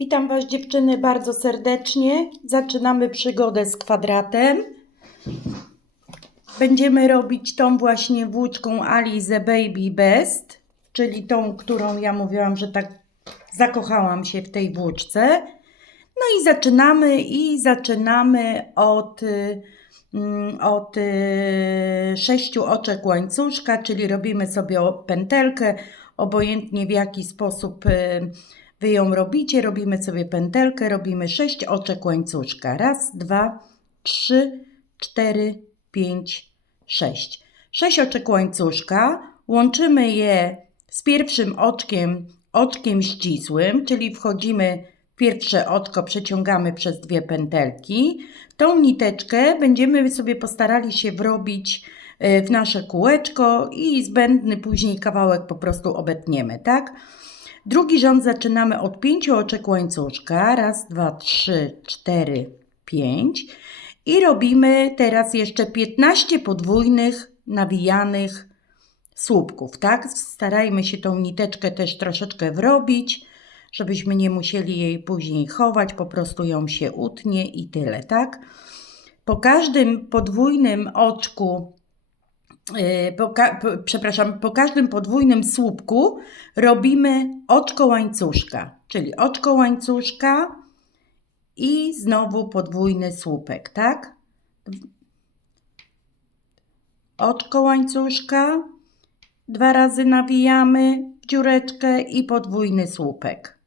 Witam Was dziewczyny bardzo serdecznie. Zaczynamy przygodę z kwadratem. Będziemy robić tą właśnie włóczką Alize Baby Best, czyli tą, którą ja mówiłam, że tak zakochałam się w tej włóczce. No i zaczynamy i zaczynamy od, mm, od y, sześciu oczek łańcuszka, czyli robimy sobie pętelkę, obojętnie w jaki sposób y, wy ją robicie, robimy sobie pętelkę, robimy sześć oczek łańcuszka. Raz, dwa, trzy, cztery, pięć, sześć. Sześć oczek łańcuszka, łączymy je z pierwszym oczkiem, oczkiem ścisłym, czyli wchodzimy pierwsze oczko, przeciągamy przez dwie pętelki. Tą niteczkę będziemy sobie postarali się wrobić y, w nasze kółeczko i zbędny później kawałek po prostu obetniemy, tak? Drugi rząd zaczynamy od pięciu oczek łańcuszka. Raz, dwa, trzy, cztery, pięć. I robimy teraz jeszcze 15 podwójnych nawijanych słupków, tak? Starajmy się tą niteczkę też troszeczkę wrobić, żebyśmy nie musieli jej później chować, po prostu ją się utnie i tyle, tak? Po każdym podwójnym oczku po, ka- po, przepraszam, po każdym podwójnym słupku robimy oczko łańcuszka, czyli oczko łańcuszka i znowu podwójny słupek, tak? Oczko łańcuszka, dwa razy nawijamy w dziureczkę i podwójny słupek.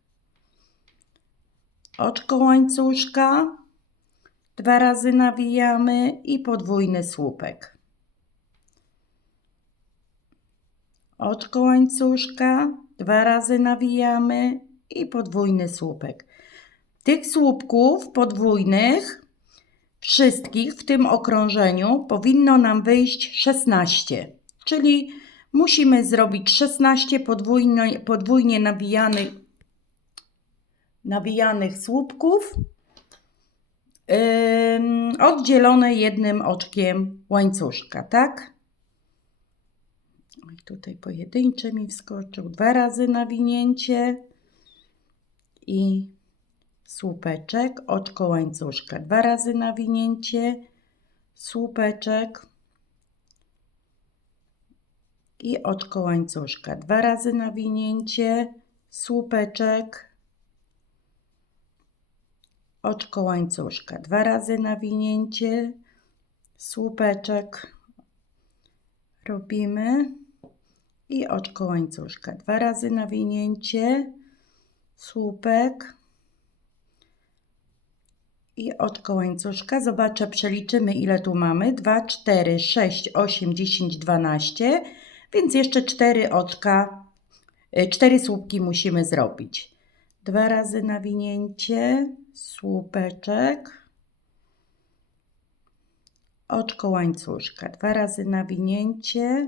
Oczko łańcuszka, dwa razy nawijamy i podwójny słupek. Oczko łańcuszka, dwa razy nawijamy i podwójny słupek. Tych słupków podwójnych, wszystkich w tym okrążeniu, powinno nam wyjść 16, czyli musimy zrobić 16 podwójnie, podwójnie nawijanych, nawijanych słupków, oddzielone jednym oczkiem łańcuszka, tak? Tutaj pojedyncze mi wskoczył. Dwa razy nawinięcie i słupeczek, oczko łańcuszka. Dwa razy nawinięcie, słupeczek i oczko łańcuszka. Dwa razy nawinięcie, słupeczek, oczko łańcuszka. Dwa razy nawinięcie, słupeczek. Robimy i oczko łańcuszka. Dwa razy nawinięcie, słupek i oczko łańcuszka. Zobaczę, przeliczymy ile tu mamy. 2, 4, 6, 8, 10, 12, więc jeszcze 4 oczka, 4 słupki musimy zrobić. Dwa razy nawinięcie, słupeczek, oczko łańcuszka. Dwa razy nawinięcie,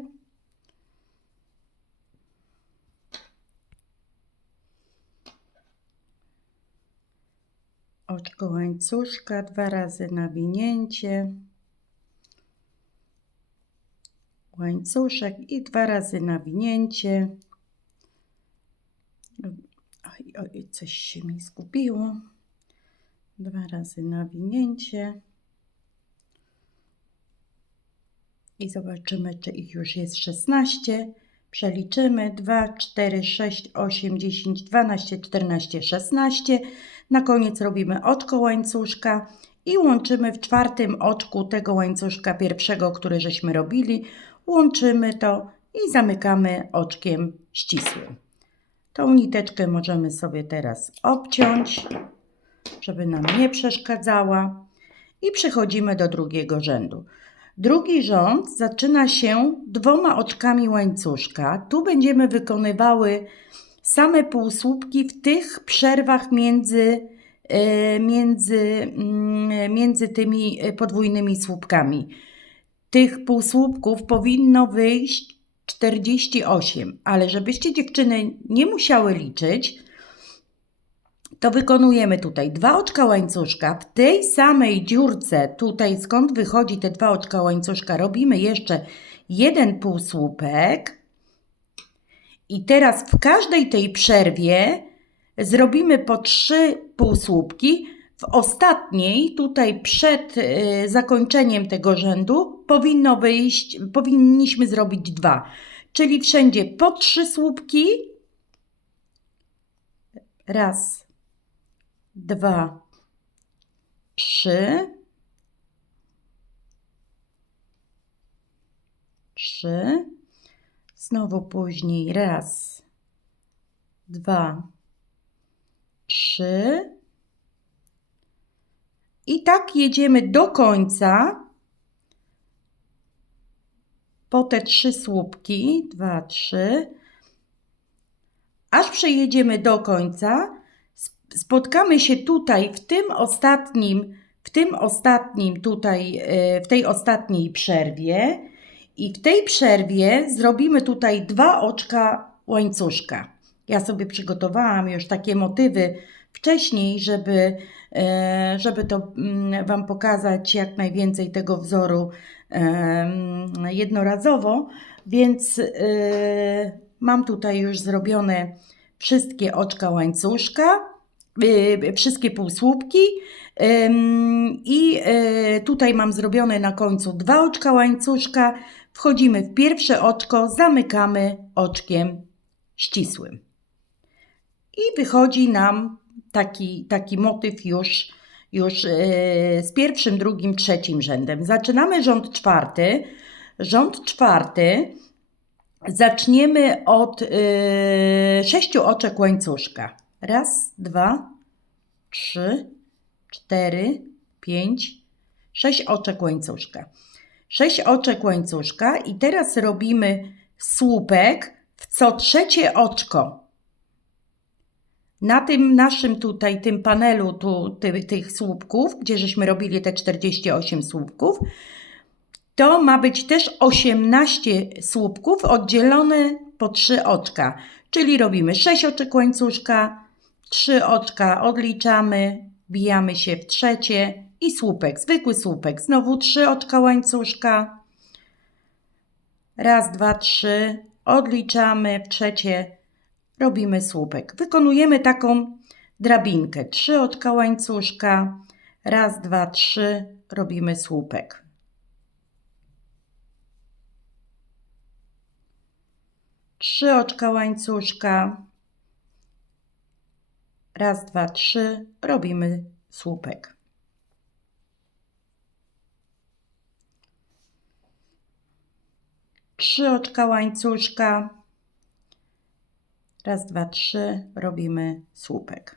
oczko łańcuszka, dwa razy nawinięcie, łańcuszek i dwa razy nawinięcie. Oj, oj, coś się mi zgubiło. Dwa razy nawinięcie. I zobaczymy, czy ich już jest 16. Przeliczymy 2, 4, 6, 8, 10, 12, 14, 16. Na koniec robimy oczko łańcuszka i łączymy w czwartym oczku tego łańcuszka pierwszego, który żeśmy robili. Łączymy to i zamykamy oczkiem ścisłym. Tą niteczkę możemy sobie teraz obciąć, żeby nam nie przeszkadzała. I przechodzimy do drugiego rzędu. Drugi rząd zaczyna się dwoma oczkami łańcuszka. Tu będziemy wykonywały same półsłupki w tych przerwach między, e, między, mm, między tymi e, podwójnymi słupkami. Tych półsłupków powinno wyjść 48, ale żebyście dziewczyny nie musiały liczyć, to wykonujemy tutaj dwa oczka łańcuszka. W tej samej dziurce, tutaj skąd wychodzi te dwa oczka łańcuszka, robimy jeszcze jeden półsłupek. I teraz w każdej tej przerwie zrobimy po trzy półsłupki. W ostatniej, tutaj przed y, zakończeniem tego rzędu, powinno wyjść, powinniśmy zrobić dwa. Czyli wszędzie po trzy słupki. Raz, dwa, trzy. Trzy. Znowu później raz, dwa, trzy. I tak jedziemy do końca. Po te trzy słupki, dwa, trzy. Aż przejedziemy do końca. Sp- Spotkamy się tutaj w tym ostatnim, w tym ostatnim tutaj, e, w tej ostatniej przerwie. I w tej przerwie zrobimy tutaj dwa oczka łańcuszka. Ja sobie przygotowałam już takie motywy wcześniej, żeby, e, żeby to mm, Wam pokazać jak najwięcej tego wzoru jednorazowo, więc e, mam tutaj już zrobione wszystkie oczka łańcuszka, e, wszystkie półsłupki i tutaj mam zrobione na końcu dwa oczka łańcuszka. Wchodzimy w pierwsze oczko, zamykamy oczkiem ścisłym. I wychodzi nam taki, taki motyw już, już e, z pierwszym, drugim, trzecim rzędem. Zaczynamy rząd czwarty. Rząd czwarty zaczniemy od e, sześciu oczek łańcuszka. Raz, dwa, trzy, cztery, pięć, sześć oczek łańcuszka. Sześć oczek łańcuszka i teraz robimy słupek w co trzecie oczko. Na tym naszym tutaj, tym panelu tu, ty, tych słupków, gdzie żeśmy robili te 48 słupków, to ma być też 18 słupków oddzielone po 3 oczka. Czyli robimy 6 oczek łańcuszka, 3 oczka odliczamy, bijamy się w trzecie i słupek, zwykły słupek. Znowu 3 oczka łańcuszka. Raz, dwa, trzy. Odliczamy w trzecie. Robimy słupek. Wykonujemy taką drabinkę. Trzy oczka łańcuszka. Raz, dwa, trzy. Robimy słupek. Trzy oczka łańcuszka. Raz, dwa, trzy. Robimy słupek. Trzy oczka łańcuszka. Raz, dwa, trzy. Robimy słupek.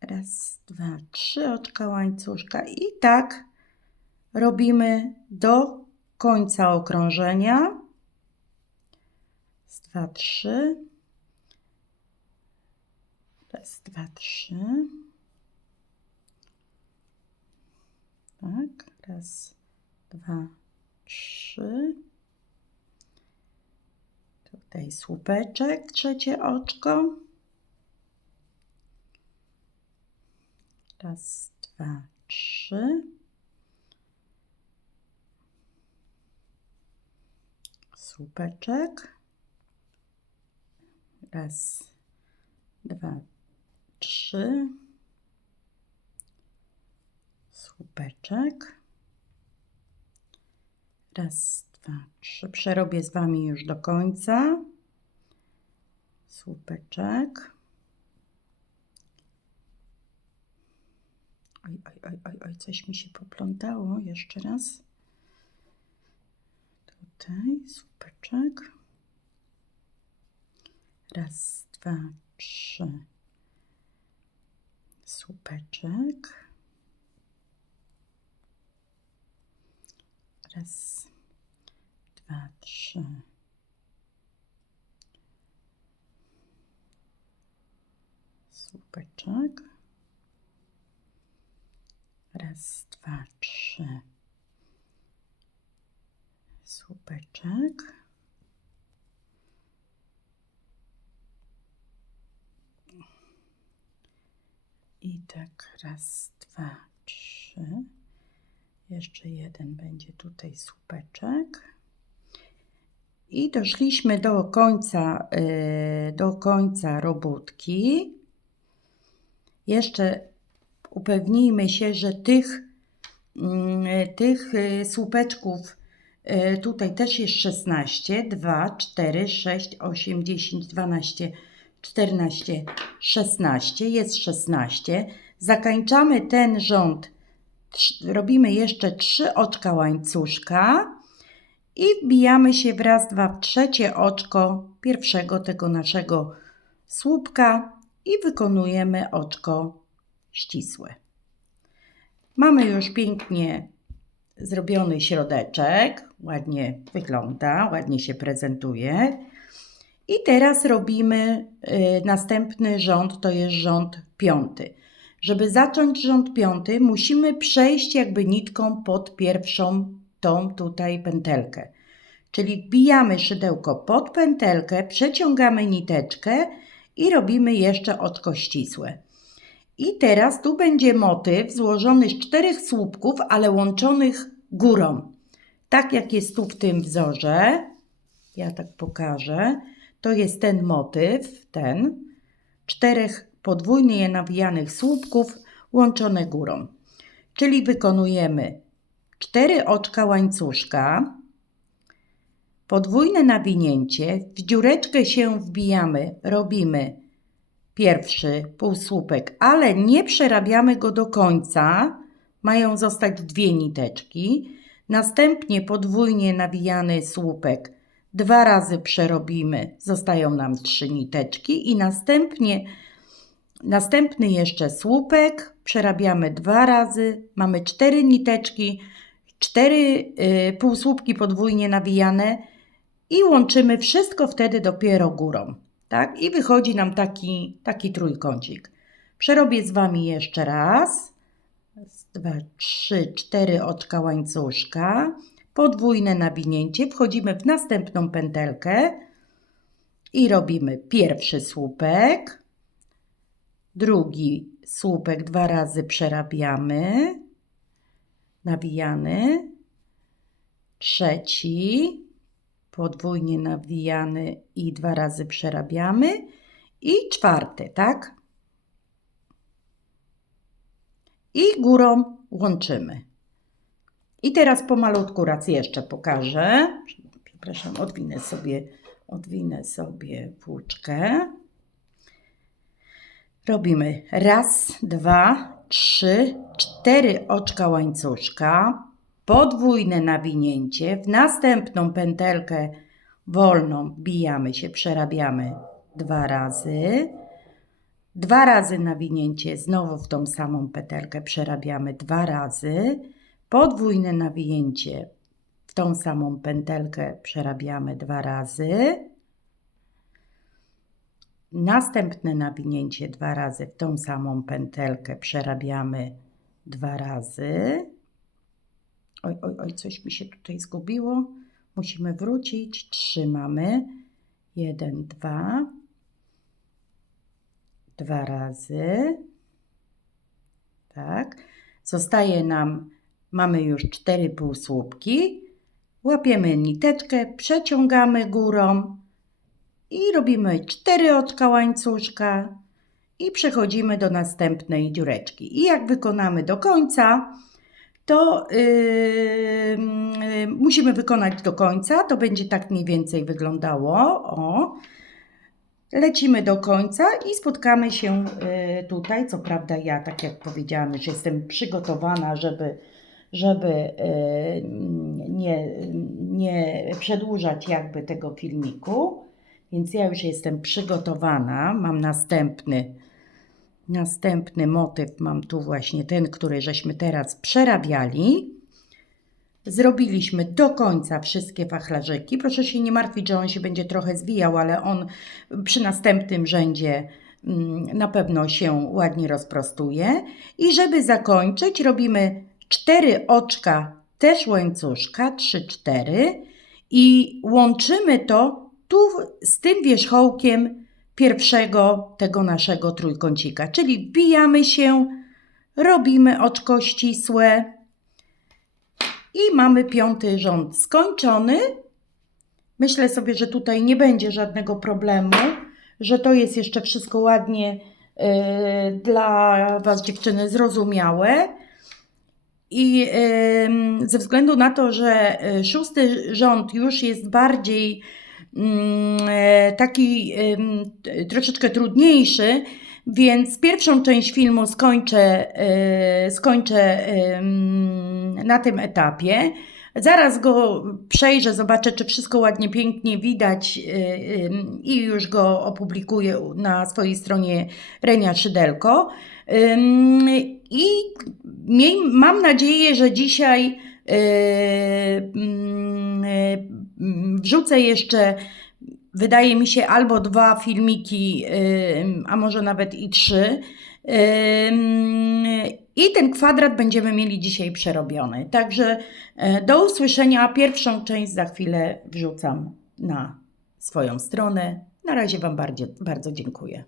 Raz, dwa, trzy oczka łańcuszka. I tak robimy do końca okrążenia. Raz, dwa, trzy. Raz, dwa, trzy. Tak, raz, dwa, trzy. Tutaj słupeczek, trzecie oczko. Raz, dwa, trzy. Słupeczek. Raz, dwa, trzy. Słupeczek. Raz, dwa, trzy. Przerobię z Wami już do końca. Słupeczek. Oj, oj, oj, oj, oj, coś mi się poplątało. Jeszcze raz. Tutaj słupeczek. Raz, dwa, trzy. Słupeczek. Raz, dwa, trzy. Słupeczek. Raz, dwa, trzy. Słupeczek. I tak raz, dwa, trzy. Jeszcze jeden będzie tutaj słupeczek. I doszliśmy do końca, yy, do końca robótki. Jeszcze upewnijmy się, że tych, mm, tych y, słupeczków y, tutaj też jest 16. 2, 4, 6, 8, 10, 12, 14, 16. Jest 16. Zakańczamy ten rząd. Robimy jeszcze 3 oczka łańcuszka i wbijamy się w raz, dwa, w trzecie oczko pierwszego tego naszego słupka i wykonujemy oczko ścisłe. Mamy już pięknie zrobiony środeczek, ładnie wygląda, ładnie się prezentuje. I teraz robimy y, następny rząd, to jest rząd piąty. Żeby zacząć rząd piąty, musimy przejść jakby nitką pod pierwszą tą tutaj pętelkę. Czyli wbijamy szydełko pod pętelkę, przeciągamy niteczkę i robimy jeszcze oczko ścisłe. I teraz tu będzie motyw złożony z czterech słupków, ale łączonych górą. Tak jak jest tu w tym wzorze, ja tak pokażę, to jest ten motyw, ten, czterech podwójnie nawijanych słupków łączone górą. Czyli wykonujemy cztery oczka łańcuszka, podwójne nawinięcie, w dziureczkę się wbijamy, robimy pierwszy półsłupek, ale nie przerabiamy go do końca, mają zostać dwie niteczki. Następnie podwójnie nawijany słupek dwa razy przerobimy, zostają nam trzy niteczki i następnie następny jeszcze słupek przerabiamy dwa razy, mamy cztery niteczki, cztery y, półsłupki podwójnie nawijane i łączymy wszystko wtedy dopiero górą. Tak? I wychodzi nam taki, taki trójkącik. Przerobię z Wami jeszcze raz. Raz, dwa, trzy, cztery oczka łańcuszka. Podwójne nawinięcie. Wchodzimy w następną pętelkę i robimy pierwszy słupek. Drugi słupek dwa razy przerabiamy. Nawijany. Trzeci podwójnie nawijany i dwa razy przerabiamy. I czwarty, tak? I górą łączymy. I teraz pomalutku raz jeszcze pokażę. Przepraszam, odwinę sobie, odwinę sobie włóczkę. Robimy raz, dwa, trzy, cztery oczka łańcuszka, podwójne nawinięcie, w następną pętelkę wolną wbijamy się, przerabiamy dwa razy, dwa razy nawinięcie, znowu w tą samą pętelkę przerabiamy dwa razy, podwójne nawinięcie, w tą samą pętelkę przerabiamy dwa razy, następne nawinięcie dwa razy, w tą samą pętelkę przerabiamy dwa razy, Oj, oj, oj, coś mi się tutaj zgubiło. Musimy wrócić. Trzymamy. Jeden, dwa. Dwa razy. Tak. Zostaje nam, mamy już cztery półsłupki. Łapiemy niteczkę, przeciągamy górą i robimy cztery oczka łańcuszka i przechodzimy do następnej dziureczki. I jak wykonamy do końca, to yy, musimy wykonać do końca. To będzie tak mniej więcej wyglądało. O. Lecimy do końca i spotkamy się yy, tutaj. Co prawda, ja, tak jak powiedziałam, już jestem przygotowana, żeby, żeby yy, nie, nie przedłużać jakby tego filmiku. Więc ja już jestem przygotowana. Mam następny Następny motyw mam tu właśnie ten, który żeśmy teraz przerabiali. Zrobiliśmy do końca wszystkie wachlarzyki. Proszę się nie martwić, że on się będzie trochę zwijał, ale on przy następnym rzędzie mm, na pewno się ładnie rozprostuje. I żeby zakończyć, robimy cztery oczka też łańcuszka, 3-4 i łączymy to tu z tym wierzchołkiem pierwszego tego naszego trójkącika. Czyli wbijamy się, robimy oczko ścisłe i mamy piąty rząd skończony. Myślę sobie, że tutaj nie będzie żadnego problemu, że to jest jeszcze wszystko ładnie e, dla Was, dziewczyny, zrozumiałe. I em, ze względu na to, że e, szósty rząd już jest bardziej taki em, t- troszeczkę trudniejszy, więc pierwszą część filmu skończę, e, skończę na tym etapie. Zaraz go przejrzę, zobaczę, czy wszystko ładnie, pięknie widać e, i już go opublikuję na swojej stronie Renia Szydelko. I mam nadzieję, że dzisiaj e, mm, e, mm, wrzucę jeszcze, wydaje mi się, albo dwa filmiki, a może nawet i trzy. I ten kwadrat będziemy mieli dzisiaj przerobiony. Także e, do usłyszenia. Pierwszą część za chwilę wrzucam na swoją stronę. Na razie Wam bardzo, bardzo dziękuję.